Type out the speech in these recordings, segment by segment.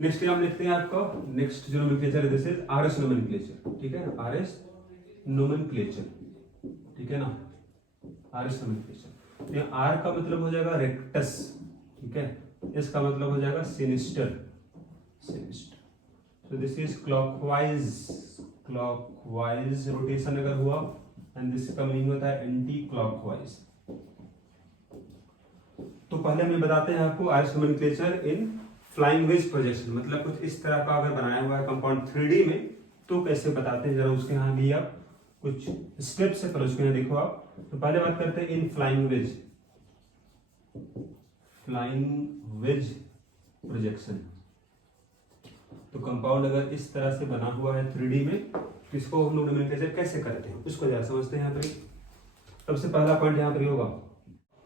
Next हम लिखते हैं आपका नेक्स्ट जो नोमेनक्लेचर है दिस इज आरएस नोमेनक्लेचर, ठीक है ना, आरएस नोमेनक्लेचर, ठीक है ना, आरएस नोमेनक्लेचर। तो आर का मतलब हो जाएगा रेक्टस, ठीक है, एस का मतलब हो जाएगा sinister, sinister. So this is clockwise, clockwise rotation अगर हुआ, एंड दिस का मीनिंग होता है एंटी क्लॉकवाइज। तो पहले हम ये बताते हैं आपको R S nomenclature in flying wedge projection, मतलब कुछ इस तरह का अगर बनाया हुआ है कंपाउंड 3D में तो कैसे बताते हैं, जरा उसके यहाँ भी आप कुछ स्टेप्स है, पर उसके यहाँ देखो आप। तो पहले बात करते हैं in flying wedge, flying wedge projection. तो कंपाउंड अगर इस तरह से बना हुआ है 3D में तो इसको हम लोग नोमेनक्लेचर कैसे करते हैं उसको जरा समझते हैं। यहाँ पर सबसे पहला पॉइंट यहाँ पर होगा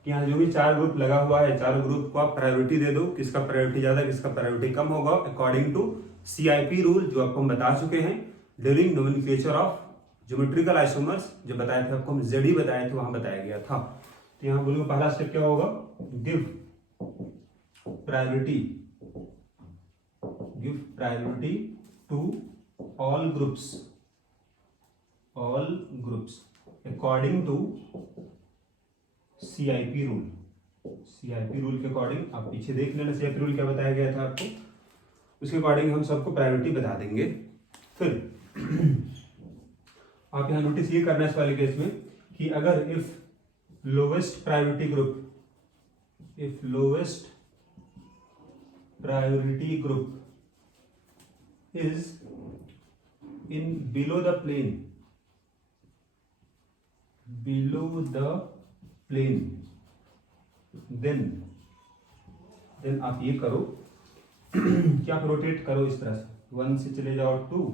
कि यहाँ जो भी 4 ग्रुप लगा हुआ है, 4 ग्रुप को आप प्रायोरिटी दे दो, किसका प्रायोरिटी ज्यादा किसका प्रायोरिटी कम होगा अकॉर्डिंग टू CIP रूल, जो आपको हम बता चुके हैं during nomenclature of geometrical isomers, जो बताए थे आपको हम ZD बताए थे, वहां बताया गया था। तो यहाँ बोलो पहला स्टेप क्या होगा, give priority, give priority to all groups, all groups according to CIP rule, CIP rule के अकॉर्डिंग आप पीछे देख लेना CIP रूल क्या बताया गया था आपको, उसके अकॉर्डिंग हम सबको प्रायोरिटी बता देंगे। फिर आप यहाँ नोटिस ये करना है इस वाले केस में कि अगर if lowest priority group, if lowest priority group is in below the plane, below the plane, then आप ये करो कि आप रोटेट करो इस तरह से, 1 से चले जाओ 2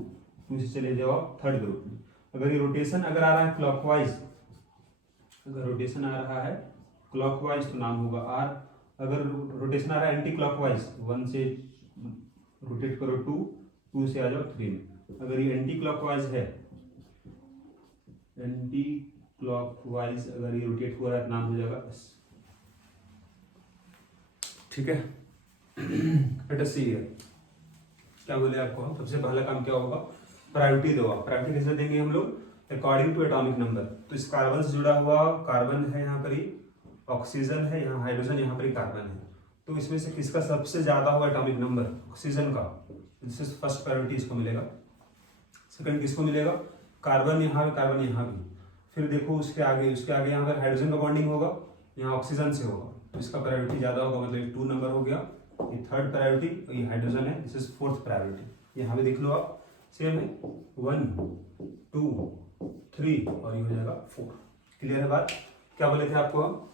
से चले जाओ 3rd ग्रुप में। अगर ये रोटेशन अगर आ रहा है क्लॉकवाइज, अगर रोटेशन आ रहा है क्लॉकवाइज तो नाम होगा R, अगर रोटेशन आ रहा है एंटी क्लॉकवाइज 1 से रोटेट करो 2 से आ जाओ 3 में। अगर ये एंटी क्लॉकवाइज है, एंटी क्लॉकवाइज अगर ये रोटेट हो रहा है तो नाम हो जाएगा S, ठीक है। लेट अस सी हियर क्या बोले आपको हम, सबसे पहला काम क्या होगा, प्रायोरिटी दो आप। प्रायोरिटी कैसे देंगे हम लोग, अकॉर्डिंग टू एटॉमिक नंबर। तो इस कार्बन से जुड़ा हुआ कार्बन है, यहाँ पर ही ऑक्सीजन है, यहाँ हाइड्रोजन, यहाँ पर ही कार्बन है। तो इसमें से किसका सबसे ज्यादा हुआ एटॉमिक नंबर, ऑक्सीजन का, दिस इज फर्स्ट प्रायोरिटी, इसको मिलेगा। सेकंड किसको मिलेगा, कार्बन यहाँ भी, कार्बन यहाँ भी। फिर देखो उसके आगे यहाँ पर हाइड्रोजन का बॉन्डिंग होगा, यहाँ ऑक्सीजन से होगा, तो इसका प्रायोरिटी ज्यादा होगा, मतलब 2 नंबर हो गया। ये 3rd प्रायोरिटी, ये हाइड्रोजन है, दिस इज 4th प्रायोरिटी। यहाँ भी देख लो आप, सेम है, 1 2 3 और ये हो जाएगा 4। क्लियर है बात। क्या बोले थे आपको हम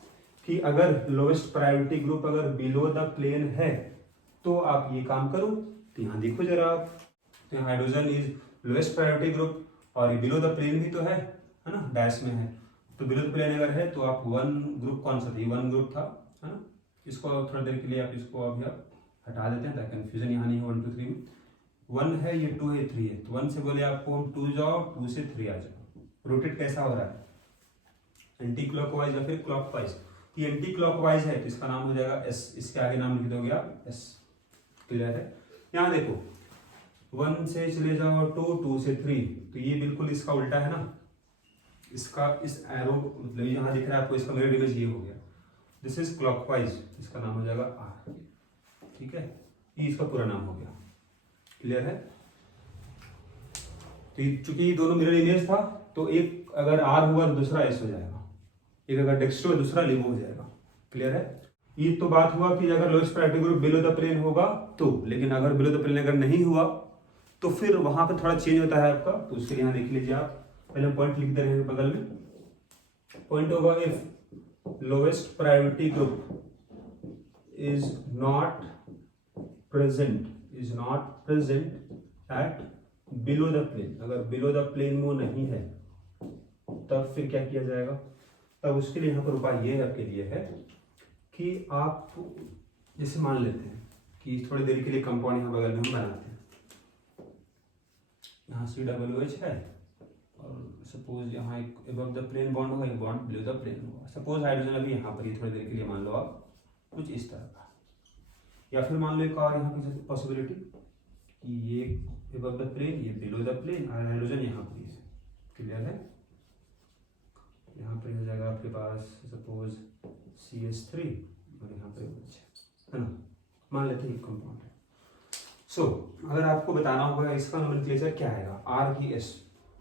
कि अगर लोएस्ट प्रायोरिटी ग्रुप अगर बिलो द प्लेन है तो आप ये काम करो। तो यहाँ देखो जरा आप, तो hydrogen is lowest priority group और ये बिलो द प्लेन भी तो है ना, डैश में है। तो बिलो द प्लेन अगर है तो आप 1 ग्रुप कौन सा था, 1 ग्रुप था, है ना। इसको थोड़ी देर के लिए आप इसको अभी आप हटा देते हैं ताकि कंफ्यूजन यहाँ नहीं हो। 1 2 3 में 1 है, ये 2 है, 3 है, तो 1 से बोले आपको हम 2 जाओ, 2 से 3 आ जाओ। रोटेट कैसा हो रहा है, एंटी क्लॉकवाइज या फिर क्लॉकवाइज। ये एंटी क्लॉकवाइज है तो इसका नाम हो जाएगा S, इसके आगे नाम लिख दोगे आप S। क्लियर है। यहाँ देखो 1 से चले जाओ 2 से 3, तो ये बिल्कुल इसका उल्टा है ना, इसका इस एरो मतलब यहाँ दिख रहा है आपको, इसका मिरर इमेज ये हो गया, दिस इज क्लॉकवाइज, इसका नाम हो जाएगा R, ठीक है, ये इसका पूरा नाम हो गया। क्लियर है। तो चूंकि ये दोनों मिरर इमेज था तो एक अगर R हुआ तो दूसरा S हो जाएगा, एक अगर डेक्स्ट्रो दूसरा लिबो हो जाएगा। क्लियर है। ये तो बात हुआ कि अगर lowest priority group below the plane होगा तो, लेकिन अगर बिलो द प्लेन अगर नहीं हुआ तो फिर वहां पे थोड़ा चेंज होता है आपका। तो उसके यहाँ देख लीजिए आप, पहले पॉइंट लिख दे रहे हैं बगल में, पॉइंट होगा if lowest priority group is not present at below the plane, अगर बिलो द प्लेन वो नहीं है तब फिर क्या किया जाएगा, तब उसके लिए यहाँ पर उपाय ये आपके लिए है कि आप जैसे मान लेते हैं कि थोड़ी देर के लिए कंपाउंड यहाँ बगल में हम बनाते हैं, यहाँ COOH है और सपोज यहाँ एक अबव द प्लेन बॉन्ड होगा, एक बॉन्ड बिलो द प्लेन होगा। सपोज हाइड्रोजन अभी यहाँ पर ही थोड़ी देर के लिए मान लो आप कुछ इस तरह का, या फिर मान लो एक और यहाँ पे पॉसिबिलिटी कि ये अबव द प्लेन, ये बिलो द प्लेन, और हाइड्रोजन यहाँ पर है। क्लियर है? यहाँ पर हो जाएगा आपके पास सपोज CH3 और यहाँ पे OH, है ना, मान लेते हैं एक कंपाउंड है। सो अगर आपको बताना होगा इसका नोमेनक्लेचर क्या आएगा R की S,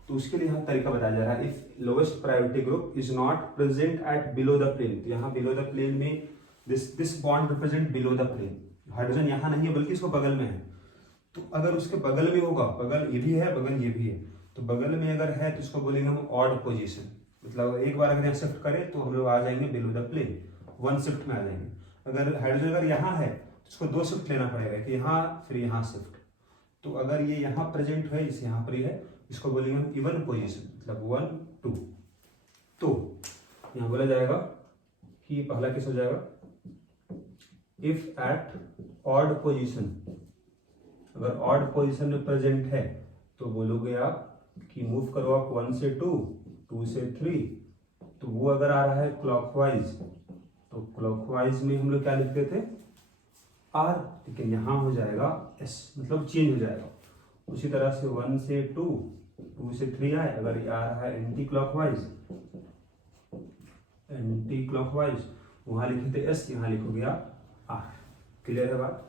तो उसके लिए यहाँ तरीका बताया जा रहा है। If lowest priority group is not present at below the plane, तो यहाँ बिलो द प्लेन में this bond represent below the plane, hydrogen यहाँ नहीं है बल्कि इसको बगल में है। तो अगर उसके बगल में होगा, बगल ये भी है, बगल ये भी है, तो बगल में अगर है तो इसको बोलेंगे हम ऑड पोजीशन, मतलब एक बार अगर यहाँ शिफ्ट करें तो हम लोग आ जाएंगे बिलो द प्लेन, 1 शिफ्ट में आ जाएंगे। अगर हाइड्रोजन अगर यहाँ है तो इसको 2 शिफ्ट लेना पड़ेगा कि यहाँ फिर यहाँ शिफ्ट। तो अगर ये यहाँ प्रेजेंट है, इस यहाँ पर ही है, इसको बोलेंगे हम इवन पोजीशन, मतलब 1 2। तो यहाँ बोला जाएगा कि पहला केस हो जाएगा इफ एट ऑड पोजीशन, अगर ऑड पोजीशन में प्रेजेंट है तो बोलोगे आप कि मूव करो आप 1 से 2, 2 से 3। तो वो अगर आ रहा है क्लॉकवाइज, तो क्लॉकवाइज में हम लोग क्या लिखते थे R, लेकिन यहाँ हो जाएगा S, मतलब चेंज हो जाएगा। उसी तरह से 1 से 2, 2 से 3 आए, अगर ये आ रहा है एंटी क्लॉकवाइज, वहां लिखे थे S, यहाँ लिखोगे आप R। क्लियर है बात?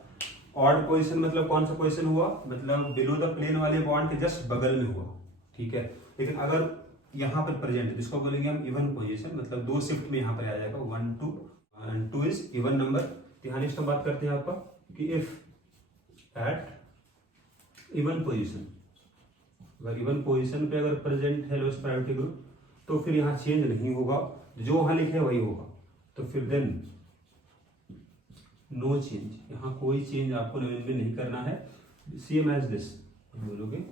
ऑड पोजीशन मतलब कौन सा पोजीशन हुआ, मतलब बिलो द प्लेन वाले बॉन्ड के जस्ट बगल में हुआ, ठीक है। लेकिन अगर यहाँ पर प्रेजेंट है जिसको बोलेंगे हम इवन पोजीशन, मतलब 2 शिफ्ट में यहाँ पर आ जाएगा 1 2, एंड 2 इज इवन नंबर। यहाँ नेक्स्ट हम बात करते हैं आपका कि इफ एट इवन पोजीशन, अगर इवन पोजीशन पे अगर प्रेजेंट है लोएस्ट प्रायोरिटी ग्रुप, तो फिर यहाँ चेंज नहीं होगा, जो वहां लिखे वही होगा। तो फिर देन नो चेंज, यहाँ कोई चेंज आपको नोमेन में नहीं करना है, सेम एज दिस बोलोगे,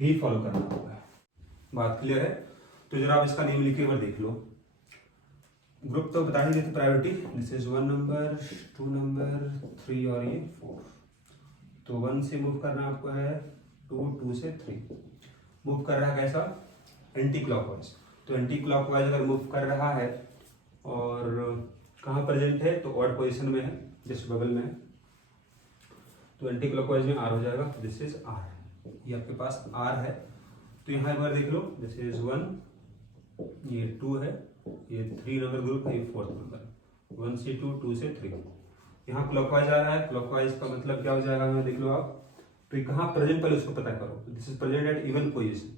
ही फॉलो करना होगा। बात क्लियर है? तो जरा आप इसका नेम लिख के एक बार देख लो। ग्रुप तो बता ही देते priority, this is 1 number, 2 number, 3 और ये 4। तो 1 से मूव करना आपको है 2, 2 से 3 मूव कर रहा है कैसा, एंटी क्लॉकवाइज। तो एंटी क्लॉकवाइज अगर मूव कर रहा है और कहाँ प्रेजेंट है, तो ऑड पोजीशन में है, जस्ट बगल में है, तो एंटी क्लॉकवाइज में R हो जाएगा। दिस इज R, ये आपके पास R है। तो यहाँ एक बार देख लो, दिस इज 1, ये 2 है, ये 3 नंबर ग्रुप है, ये 4th नंबर, 1 से 2, 2 से 3। यहाँ क्लॉकवाइज आ रहा है, क्लॉकवाइज का मतलब क्या हो जाएगा, यहाँ देख लो आप। तो कहाँ प्रेजेंट पहले उसको पता करो, this is present at even position.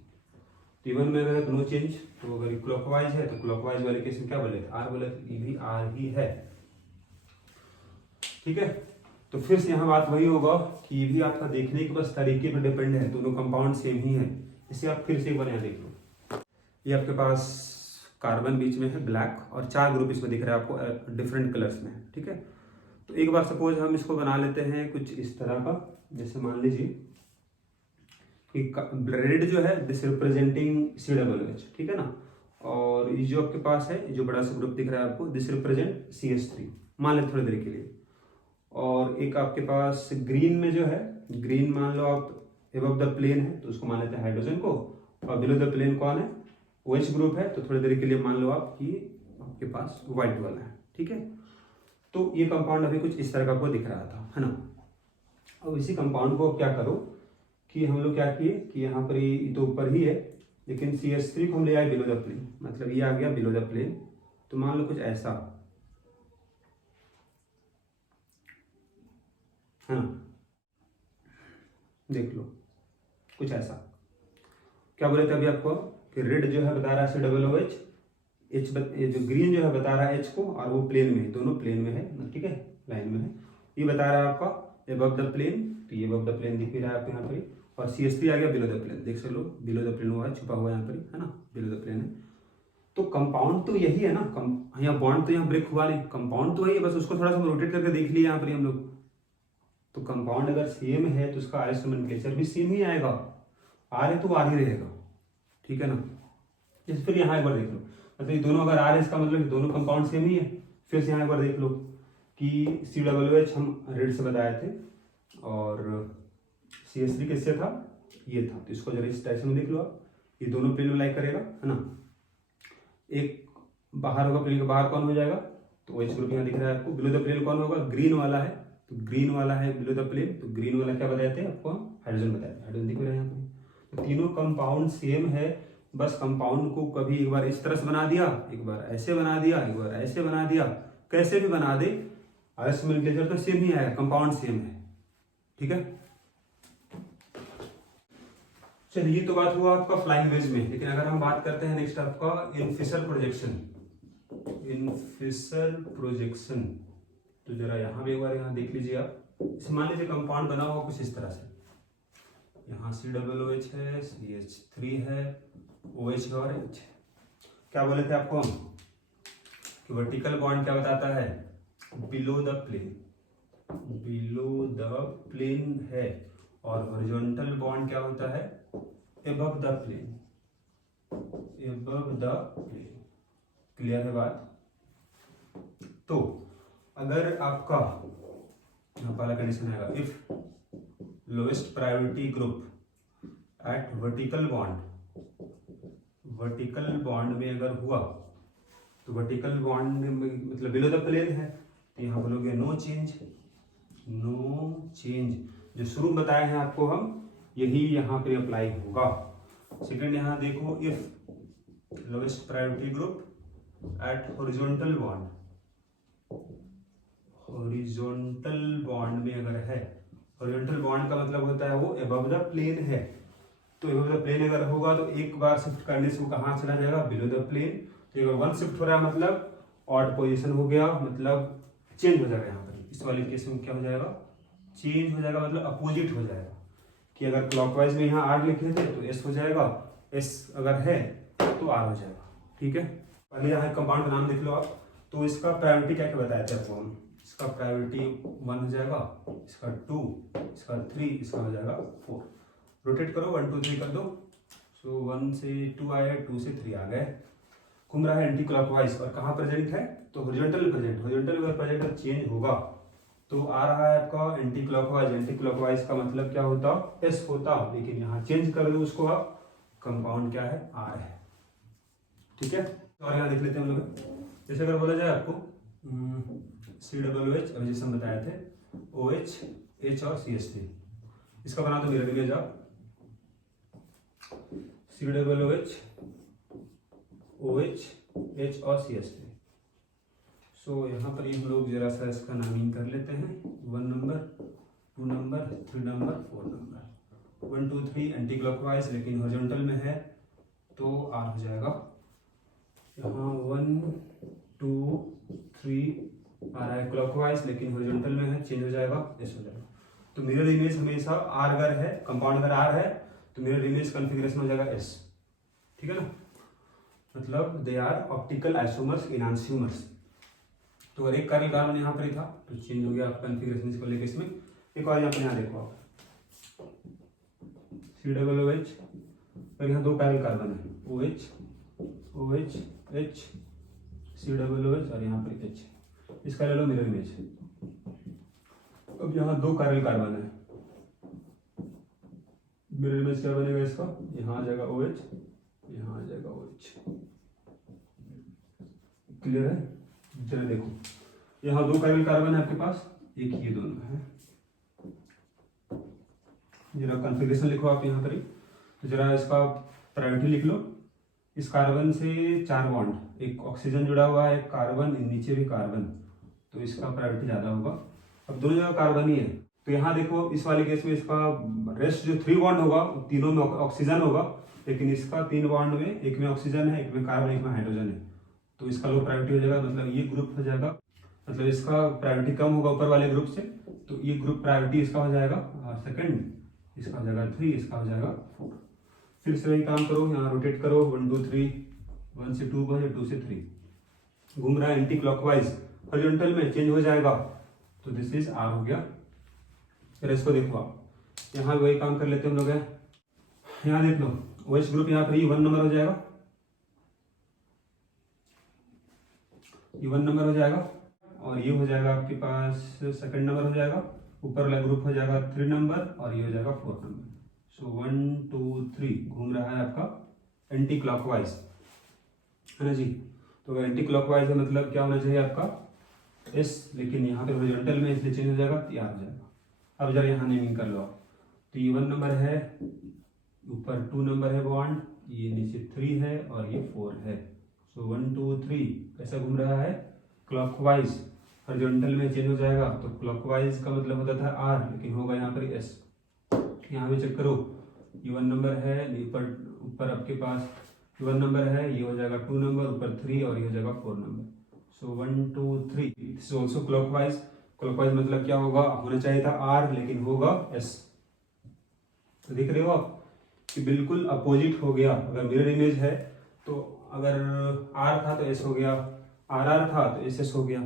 तो इवन में अगर नो चेंज, तो अगर क्लॉकवाइज है तो क्लॉकवाइज वाले केस में क्या बोले थे, R बोले थे, ये भी R ही है, ठीक है। तो फिर से यहाँ बात वही होगा कि ये भी आपका देखने के बस तरीके पर डिपेंड है, दोनों कंपाउंड सेम ही है। इसे आप फिर से एक बार यहाँ देख लो, ये आपके पास कार्बन बीच में है ब्लैक, और 4 ग्रुप इसमें दिख रहा है आपको डिफरेंट कलर्स में, ठीक है। तो एक बार सपोज हम इसको बना लेते हैं कुछ इस तरह का, जैसे मान लीजिए कि रेड जो है दिस रिप्रेजेंटिंग COOH, ठीक है ना, और ये जो आपके पास है, जो बड़ा सा ग्रुप दिख रहा है आपको, दिस रिप्रेजेंट CH3, मान लेते थोड़ी देर के लिए। और एक आपके पास ग्रीन में जो है, ग्रीन मान लो आप अबव द प्लेन है, तो उसको मान लेते हैं हाइड्रोजन को, और बिलो द प्लेन कौन है, OH ग्रुप है, तो थोड़ी देर के लिए मान लो आप कि आपके पास व्हाइट वाला है, ठीक है। तो ये कंपाउंड अभी कुछ इस तरह का आपको दिख रहा था, है ना। अब इसी कंपाउंड को क्या करो कि हम लोग क्या किए कि यहाँ पर ये तो ऊपर ही है, लेकिन CH3 को हम ले आए बिलो द प्लेन, मतलब ये आ गया बिलो द प्लेन। तो मान लो कुछ ऐसा, है ना, देख लो कुछ ऐसा। क्या बोले थे अभी आपको कि रेड जो है बता रहा है COOH, जो ग्रीन जो है बता रहा है H को, और वो प्लेन में है, दोनों प्लेन में है, ठीक है, लाइन में है। ये बता रहा है आपका अबव द प्लेन, तो ये अबव द प्लेन दिख भी रहा है आपको यहाँ पर, और CH3 आ गया बिलो द प्लेन, देख लो बिलो द प्लेन हुआ है, छुपा हुआ है यहाँ पर, है ना, बिलो द प्लेन है। तो कंपाउंड तो यही है ना, यहाँ बॉन्ड तो यहाँ ब्रेक हुआ नहीं, कंपाउंड तो वही है, बस उसको थोड़ा सा रोटेट करके देख लिया यहाँ पर हम लोग। तो कंपाउंड अगर सेम है तो उसका RS नोमेनक्लेचर भी सेम ही आएगा, R है तो R ही रहेगा, ठीक है ना। जैसे फिर यहाँ एक बार देख लो, मतलब ये दोनों अगर RS का मतलब दोनों कंपाउंड सेम ही है। फिर से यहाँ एक बार देख लो कि COOH हम रेड से बताए थे, और CH3 किससे था, ये था। तो इसको जरा इस डायरेक्शन में देख लो आप, ये दोनों प्लेन में लाइक करेगा, है ना। एक बाहर होगा, प्लेन के बाहर कौन हो जाएगा, तो OH ग्रुप यहाँ दिख रहा है आपको। बिलो द प्लेन कौन होगा, ग्रीन वाला है, तो ग्रीन वाला है बिलो द प्लेन, तो ग्रीन वाला क्या बताते हैं आपको, हाइड्रोजन बताते हैं, हाइड्रोजन दिख रहा है यहाँ पे। तो तीनों कंपाउंड सेम है, बस कंपाउंड को कभी एक बार इस तरह से बना दिया, एक बार ऐसे बना दिया, एक बार ऐसे बना दिया, कैसे भी बना दे आरएस नोमेनक्लेचर तो सेम ही आएगा, कंपाउंड सेम है। ठीक है, चलिए ये तो बात हुआ आपका फ्लाइंग वेज में। लेकिन अगर हम बात करते हैं नेक्स्ट आपका इन फिशर प्रोजेक्शन, इन फिशर प्रोजेक्शन, तो जरा यहाँ भी एक बार यहाँ देख लीजिए आप। इसे मान लीजिए कंपाउंड बना हुआ कुछ इस तरह से, यहाँ COOH है, CH3 है, OH और H। क्या बोले थे आपको हम कि वर्टिकल बॉन्ड क्या बताता है, below the plane, below the plane है, और हॉरिजॉन्टल बॉन्ड क्या होता है, above the plane, above the plane. Clear है बात। तो अगर आपका यहाँ पहला कंडीशन आएगा, if lowest priority group at vertical bond, vertical bond में अगर हुआ तो वर्टिकल बॉन्ड में मतलब बिलो द प्लेन है, तो यहाँ बोलोगे नो चेंज, नो चेंज। जो शुरू में बताए हैं आपको हम, यही यहाँ पे अप्लाई होगा। सेकंड यहाँ देखो, if lowest priority group at horizontal bond, horizontal bond में अगर है, हॉरिजॉन्टल बॉन्ड का मतलब होता है वो एबव द प्लेन है, तो एबव द प्लेन अगर होगा तो एक बार शिफ्ट करने से वो कहाँ चला जाएगा, बिलो द प्लेन। तो अगर वन शिफ्ट हो रहा है मतलब ऑड पोजीशन हो गया, मतलब चेंज हो जाएगा। यहाँ पर इस वाले केस में क्या हो जाएगा, चेंज हो जाएगा, मतलब अपोजिट हो जाएगा। कि अगर क्लॉकवाइज में यहाँ आर लिखे थे तो एस हो जाएगा, एस अगर है तो आर हो जाएगा। ठीक है, पहले यहाँ कंपाउंड का नाम देख लो आप। तो इसका प्रायोरिटी क्या क्या बताए थे आपको हम, इसका प्रायोरिटी 1 हो जाएगा, इसका 2, इसका 3, इसका हो जाएगा 4। रोटेट करो, 1 2 3 कर दो। सो 1 से 2 आए, 2 से 3 आ गए। घूम रहा है एंटी क्लॉकवाइज, और कहाँ प्रेजेंट है, तो हॉरिजॉन्टल प्रेजेंट, हॉरिजॉन्टल अगर प्रेजेंट चेंज होगा तो आ रहा है आपका एंटी क्लॉकवाइज। एंटी क्लॉकवाइज का मतलब क्या होता, एस होता, लेकिन यहाँ चेंज कर दो उसको आप, कंपाउंड क्या है, आर है। ठीक है, और यहाँ देख लेते हैं हम लोग। जैसे अगर बोला जाए आपको COOH, अभी जैसे हम बताए थे, OH, H और CH3, इसका बना दो मिरर इमेज आप। COOH, OH, H और CH3। सो यहाँ पर हम लोग जरा सा इसका नामिंग कर लेते हैं, 1 number, 2 number, 3 number, 4 number. 1 2 3 anti clockwise, लेकिन हॉरिजॉन्टल में है तो आर हो जाएगा। यहाँ 1 2 3 आ रहा है क्लॉकवाइज, लेकिन हॉरिजॉन्टल में है, चेंज हो जाएगा, एस हो जाएगा। तो मिरर इमेज हमेशा आर अगर है, कंपाउंड अगर आर है तो मिरर इमेज कॉन्फ़िगरेशन हो जाएगा एस। ठीक है ना, मतलब दे आर ऑप्टिकल आइसोमर्स इनांसियोमर्स। तो अगर एक कार्बन कार्बन यहाँ पर ही था तो चेंज हो गया कॉन्फ़िगरेशन इसको लेके इसमें। एक और यहाँ देखो आप, COOH, और यहाँ 2 पैरेलल कार्बन है, OH, OH, H, COOH, और यहाँ पर H। इसका ले लो मिरर इमेज। अब यहाँ 2 पैरेलल कार्बन है, मिरर इमेज क्या बनेगा इसका, यहाँ आ जाएगा OH, यहाँ आ जाएगा OH। क्लियर है, जरा देखो, यहाँ 2 पैरेलल कार्बन है आपके पास, एक ये दोनों है। जरा कॉन्फ़िगरेशन लिखो आप यहाँ पर ही, तो जरा इसका प्रायोरिटी लिख लो। इस कार्बन से 4 बॉन्ड, एक ऑक्सीजन जुड़ा हुआ है, एक कार्बन, नीचे भी कार्बन, तो इसका प्रायोरिटी ज़्यादा होगा। अब दोनों जगह कार्बन ही है, तो यहाँ देखो इस वाले केस में इसका रेस्ट जो 3 बॉन्ड होगा तीनों में ऑक्सीजन होगा, लेकिन इसका 3 बॉन्ड में एक में ऑक्सीजन है, एक में कार्बन, एक में हाइड्रोजन है, तो इसका लो प्रायोरिटी हो जाएगा, मतलब ये ग्रुप हो जाएगा, मतलब इसका प्रायोरिटी कम होगा ऊपर वाले ग्रुप से, तो ये ग्रुप प्रायोरिटी इसका हो जाएगा सेकंड, इसका हो जाएगा 3, इसका हो जाएगा 4। फिर से वही काम करो, यहाँ रोटेट करो, 1 2 3, 1 से 2 बजे, 2 से 3 घूम रहा है एंटी क्लॉकवाइज, हॉरिजॉन्टल में चेंज हो जाएगा, तो दिस इज आर हो गया। फिर इसको देखो आप, यहाँ वही काम कर लेते हैं हम लोग। यहाँ देख लो, OH ग्रुप यहाँ पर ये 1 नंबर हो जाएगा, ये 1 नंबर हो जाएगा, और ये हो जाएगा आपके पास सेकंड नंबर हो जाएगा, ऊपर वाला ग्रुप हो जाएगा 3 नंबर, और ये हो जाएगा 4 नंबर। सो 1 2 3 घूम रहा है आपका एंटी क्लॉकवाइज, है ना जी। तो एंटी क्लॉकवाइज का मतलब क्या होना चाहिए आपका, एस, लेकिन यहाँ पे हॉरिजॉन्टल में इसलिए चेंज हो जाएगा, तो ये आ जाएगा। अब जरा यहाँ नेमिंग कर लो आप। तो ये 1 नंबर है, ऊपर 2 नंबर है बॉन्ड, ये नीचे 3 है और ये 4 है। सो 1 2 3 कैसा घूम रहा है, क्लॉकवाइज। हॉरिजॉन्टल में चेंज हो जाएगा, तो क्लॉकवाइज का मतलब होता था आर, लेकिन होगा यहाँ पर एस। यहाँ पे चेक करो, ये 1 नंबर है, ऊपर आपके पास 1 नंबर है, ये हो जाएगा 2 नंबर, ऊपर 3 और ये हो जाएगा 4 number. So 1 2 3 this is also clockwise. Clockwise मतलब क्या होगा, होना चाहिए था आर, लेकिन होगा एस। तो देख रहे हो आप कि बिल्कुल अपोजिट हो गया। अगर मिरर इमेज है तो अगर आर था तो एस हो गया, आर आर था तो एस एस हो गया।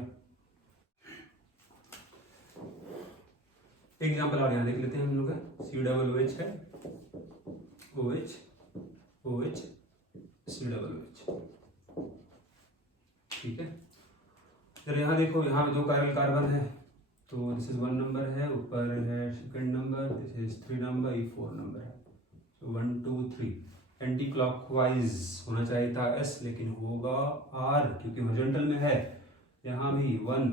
एग्जाम्पल और यहाँ देख लेते हैं हम लोग का। सी डबल ओ एच है, O H O H C double O H, ठीक है। फिर यहाँ देखो, यहाँ पे 2 कार्बन है, तो दिस इज 1 नंबर है, ऊपर है 2nd number, this is 3 number, ये 4 नंबर है। तो 1 2 3 एंटी क्लॉकवाइज होना चाहिए था एस, लेकिन होगा आर, क्योंकि हॉरिजॉन्टल में है। यहाँ भी 1,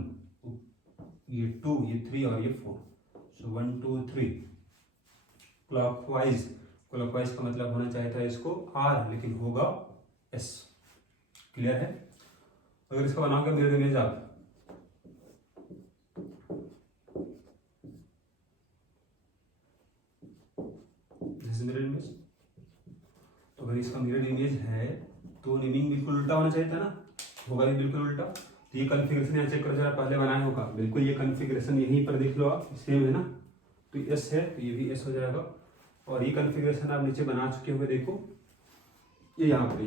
ये 2, ये 3 और ये 4। सो 1 2 3 क्लॉकवाइज। क्लॉकवाइज का मतलब होना चाहिए था इसको आर, लेकिन होगा एस। क्लियर है। अगर इसका बनाओगे मिरर इमेज आप, मिरर इमेज, तो अगर इसका मिरर इमेज है तो नेमिंग बिल्कुल उल्टा होना चाहिए था ना, होगा भी बिल्कुल उल्टा। तो ये कॉन्फ़िगरेशन यहाँ चेक करो जरा, पहले बनाया होगा बिल्कुल ये कॉन्फ़िगरेशन, यहीं पर देख लो आप, सेम है ना। तो एस है तो ये भी एस हो जाएगा, और ये कॉन्फ़िगरेशन आप नीचे बना चुके होंगे, देखो ये यहाँ पर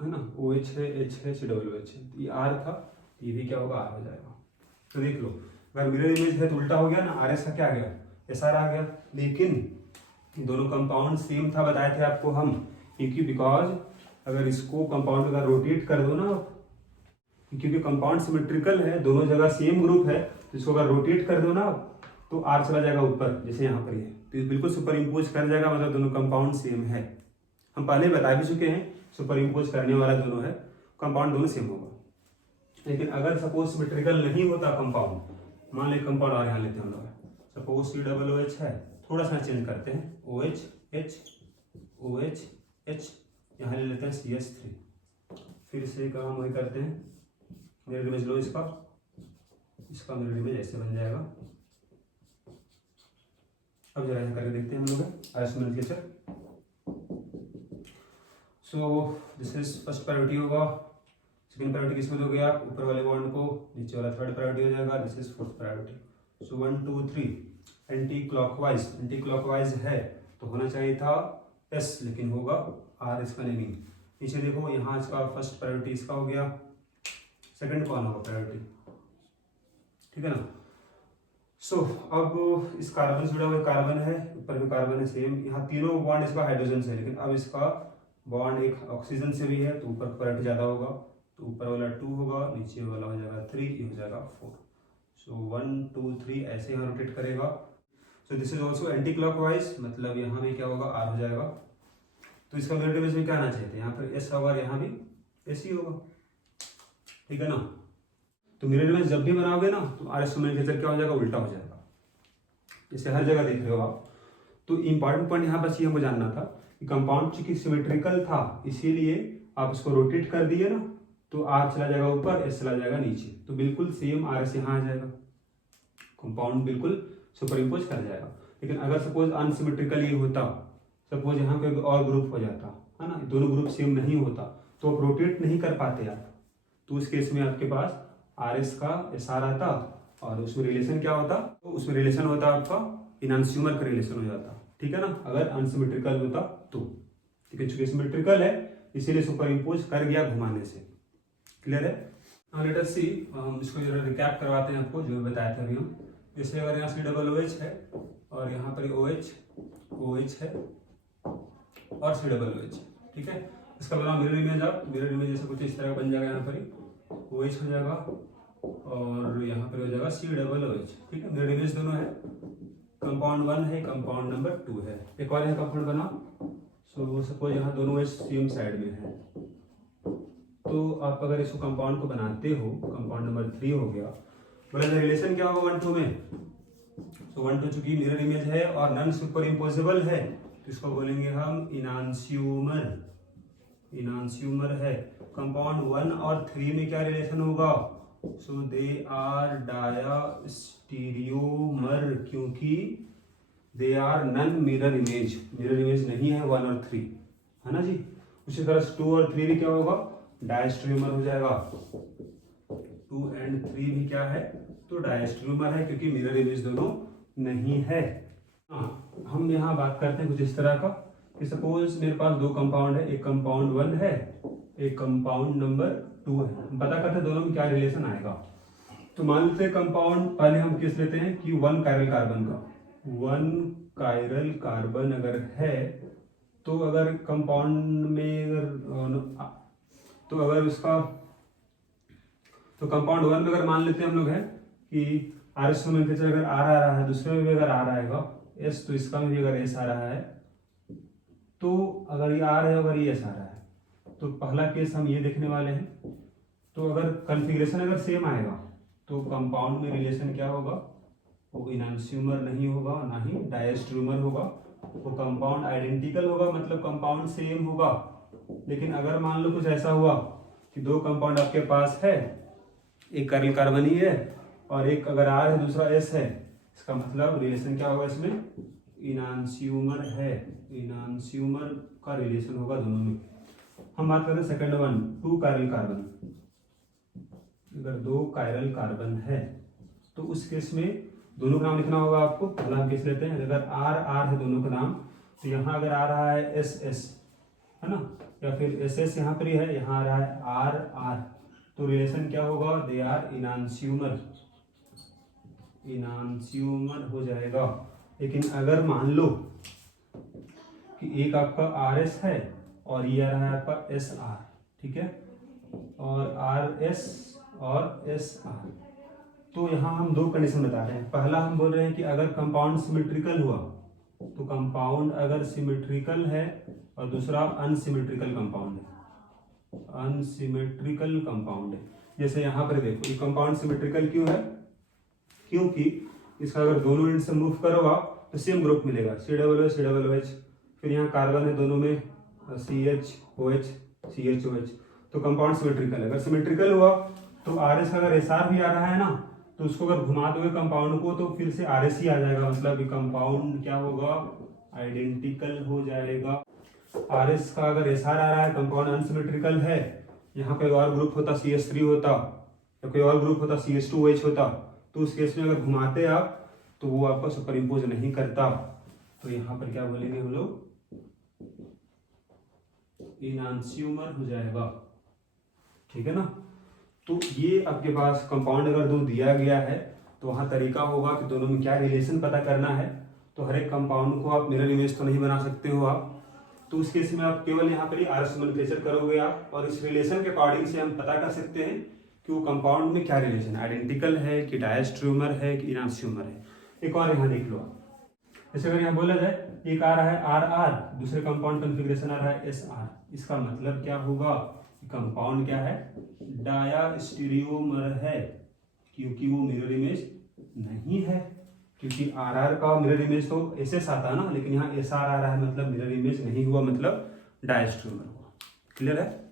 है ना, ओ एच है, एच है, सी डबल ओ एच है, तो ये आर था, ये भी क्या होगा, आर हो जाएगा। तो देख लो, अगर मिरर इमेज है तो उल्टा हो गया ना, आर एस का क्या आ गया, एस आर आ गया। लेकिन दोनों कंपाउंड सेम था, बताए थे आपको हम, क्योंकि बिकॉज अगर इसको कंपाउंड का रोटेट कर दो ना, क्योंकि कंपाउंड सिमेट्रिकल है, दोनों जगह सेम ग्रुप है, तो इसको अगर रोटेट कर दो ना तो आर चला जाएगा ऊपर, जैसे यहाँ पर है, तो बिल्कुल सुपर इम्पोज कर जाएगा, मतलब दोनों कंपाउंड सेम है। हम पहले बता भी चुके हैं, सुपर इम्पोज करने वाला दोनों है, कंपाउंड दोनों सेम होगा। लेकिन अगर सपोज सिमेट्रिकल नहीं होता कंपाउंड, मान ले कंपाउंड और यहाँ लेते हैं हम लोग, suppose C double O H है, थोड़ा सा चेंज करते हैं, O H H O H H, यहाँ ले लेते हैं सी एच 3, फिर से काम वही करते हैं, मिरर इमेज लो इसका मिरर इमेज ऐसे बन जाएगा। अब जरा यहाँ करके देखते हैं हम लोग isomeric. So this is first priority होगा, सेकंड प्रायोरिटी किसमें दोगे आप, ऊपर वाले बॉन्ड को, नीचे वाला थर्ड प्रायोरिटी हो जाएगा, this is fourth priority. So 1 2 3 anti clockwise है तो होना चाहिए था एस, लेकिन होगा आर, इसका नेमिंग। नीचे देखो, यहाँ इसका फर्स्ट प्रायोरिटी इसका हो गया, सेकंड कौन होगा प्रायोरिटी, ठीक है ना। सो अब इस कार्बन से जुड़ा हुआ कार्बन है, ऊपर भी कार्बन है सेम, यहाँ तीनों बॉन्ड इसका हाइड्रोजन से है, लेकिन अब इसका बॉन्ड एक ऑक्सीजन से भी है, तो ऊपर प्रायोरिटी ज्यादा होगा, तो ऊपर वाला 2 होगा, नीचे वाला हो जाएगा 3, ये हो जाएगा 4। सो 1 2 3 ऐसे यहाँ रोटेट करेगा। So this is also anti clockwise, मतलब यहाँ भी क्या होगा, आर हो जाएगा। तो इसका मिरर इमेज में क्या आना चाहिए, यहाँ पर एस होगा, यहाँ भी एस ही होगा, ठीक है ना। तो मिरर इमेज जब भी बनाओगे ना, तो आर एस नोमेनक्लेचर क्या हो जाएगा, उल्टा हो जाएगा, जैसे हर जगह देख रहे हो आप। तो इंपॉर्टेंट पॉइंट यहाँ बस ये हमको जानना था कि कंपाउंड चूंकि सिमेट्रिकल था, इसीलिए आप इसको रोटेट कर दिए ना, तो आर चला जाएगा ऊपर, एस चला जाएगा नीचे, तो बिल्कुल सेम आर एस यहाँ आ जाएगा, कंपाउंड बिल्कुल सुपर इम्पोज कर जाएगा। लेकिन अगर सपोज अनसिमेट्रिकल ये होता, सपोज यहाँ पे और ग्रुप हो जाता है ना, दोनों ग्रुप सेम नहीं होता, तो आप रोटेट नहीं कर पाते आप, तो उस केस में आपके पास आर एस का एस आर आता, और उसमें रिलेशन क्या होता, तो उसमें रिलेशन होता आपका इनएंस्यूमर का रिलेशन हो जाता, ठीक है ना, अगर अनसिमेट्रिकल होता तो। ठीक है, चूंकि सिमेट्रिकल है इसीलिए सुपर इम्पोज कर गया घुमाने से। क्लियर है। नाउ लेट अस सी, हम इसको जरा रिकैप करवाते हैं आपको जो बताया था अभी हम। जैसे अगर यहाँ सी डबल ओ एच है और यहाँ पर ओ एच है और सी डबल ओ एच, ठीक है। इसका बनाओ मिरर इमेज, आप मिरर इमेज जैसे कुछ इस तरह का बन जाएगा, यहाँ पर ओ एच हो जाएगा और यहाँ पर हो जाएगा सी डबल ओ एच, ठीक है। मिरर इमेज दोनों है, कंपाउंड 1 है, कंपाउंड नंबर 2 है, एक और है कंपाउंड बना। सो सपोज यहाँ दोनों एच सेम साइड में है, तो आप अगर इसको कंपाउंड को बनाते हो, कंपाउंड नंबर 3 हो गया, बोला था रिलेशन क्या होगा 1 to में, तो 1 to चूंकि मिरर इमेज है और नॉन सुपर इम्पोजेबल है तो इसको बोलेंगे हम इनांस्यूमर। इनांस्यूमर है। कंपाउंड 1 और 3 में क्या रिलेशन होगा, सो दे आर डायस्टीरियोमर, क्योंकि they are non mirror image, mirror image नहीं है 1 और 3, है ना जी। उसी तरह 2 और 3 भी क्या होगा, डायस्ट्रीमर हो जाएगा। 2 and 3 भी क्या है, तो डायस्ट्रीमर है, क्योंकि मिरर इमेज दोनों नहीं है। हम यहाँ बात करते हैं कुछ इस तरह का कि सपोज मेरे पास 2 कंपाउंड है, एक कंपाउंड 1 है, एक कंपाउंड नंबर 2 है। हम पता करते हैं दोनों में क्या रिलेशन आएगा। तो मान लेते हैं कंपाउंड, पहले हम किस लेते हैं कि 1 कायरल कार्बन का, 1 कायरल कार्बन अगर है तो अगर कंपाउंड में अगर उसका, तो कंपाउंड 1 में अगर मान लेते हैं हम लोग है कि RS नोमेनक्लेचर अगर R आ रहा है, दूसरे में भी अगर R आएगा S, तो इसका में भी अगर S आ रहा है, तो अगर ये R है अगर ये S आ रहा है, तो पहला केस हम ये देखने वाले हैं। तो अगर कॉन्फ़िगरेशन अगर सेम आएगा तो कंपाउंड में रिलेशन क्या होगा, वो इनांस्यूमर नहीं होगा, ना ही डायस्ट्रीमर होगा। वो कंपाउंड आइडेंटिकल होगा, मतलब कंपाउंड सेम होगा। लेकिन अगर मान लो कुछ ऐसा हुआ कि 2 कंपाउंड आपके पास है, एक कायरल कार्बन ही है और एक अगर R है दूसरा S है, इसका मतलब रिलेशन क्या होगा, इसमें इनांस्यूमर है। इनांस्यूमर का रिलेशन होगा दोनों में। हम बात करते हैं सेकंड वन, 2 कायरल कार्बन। अगर 2 कायरल कार्बन है तो उस केस में दोनों का नाम लिखना होगा आपको। पहला हम केस लेते हैं, अगर R है दोनों का नाम, तो यहाँ अगर आ रहा है SS, है ना, या फिर SS यहाँ पर ही है, यहाँ आ रहा है R, तो रिलेशन क्या होगा, दे आर इनांस्यूमर। इनांस्यूमर हो जाएगा। लेकिन अगर मान लो कि एक आपका RS है और ये आ रहा है आपका SR, ठीक है, और RS और SR, तो यहाँ हम 2 कंडीशन बता रहे हैं। पहला हम बोल रहे हैं कि अगर कंपाउंड सिमेट्रिकल हुआ, तो कंपाउंड अगर सिमेट्रिकल है, और दूसरा अनसिमेट्रिकल कंपाउंड है, अनसिमेट्रिकल कंपाउंड है। जैसे यहाँ पर देखो, ये कंपाउंड सिमेट्रिकल क्यों है, क्योंकि इसका अगर दोनों एंड से मूव करोगा तो सेम ग्रुप मिलेगा, COOH। फिर यहाँ कार्बन है दोनों में, CHOH CHOH, तो कंपाउंड सिमेट्रिकल है। अगर सिमेट्रिकल हुआ तो RS का अगर SR भी आ रहा है ना, तो उसको अगर घुमा दोगे कंपाउंड को, तो फिर से RS ही आ जाएगा, मतलब कंपाउंड क्या होगा, आइडेंटिकल हो जाएगा। RS का अगर SR आ रहा है, कंपाउंड अनसिमेट्रिकल है, यहाँ कोई और ग्रुप होता CH3 होता, या कोई और ग्रुप होता CH2OH होता, तो उस केस में अगर घुमाते आप तो वो आपका सुपर इम्पोज नहीं करता। तो यहाँ पर क्या बोलेंगे हम लोग, इनांस्यूमर हो जाएगा, ठीक है ना। तो ये आपके पास कंपाउंड अगर 2 दिया गया है तो वहाँ तरीका होगा कि दोनों में क्या रिलेशन पता करना है। तो हर एक कंपाउंड को आप मिरर इमेज तो नहीं बना सकते हो आप, तो उस केस में आप केवल यहाँ पर ही RS नोमेनक्लेचर करोगे आप, और इस रिलेशन के अकॉर्डिंग से हम पता कर सकते हैं कि वो कंपाउंड में क्या रिलेशन है, आइडेंटिकल है कि डायस्ट्रीमर है कि इनांस्यूमर है। एक और यहाँ देख लो, जैसे अगर यहाँ बोला जाए एक आ रहा है RR, दूसरे कंपाउंड कॉन्फ़िगरेशन आ रहा है SR, इसका मतलब क्या होगा, कंपाउंड क्या है, डायस्टीरियोमर है, क्योंकि वो मिरर इमेज नहीं है। क्योंकि RR का मिरर इमेज तो SS आता है ना, लेकिन यहाँ SR आ रहा है, मतलब मिरर इमेज नहीं हुआ, मतलब डायस्ट्रीमर हुआ। क्लियर है।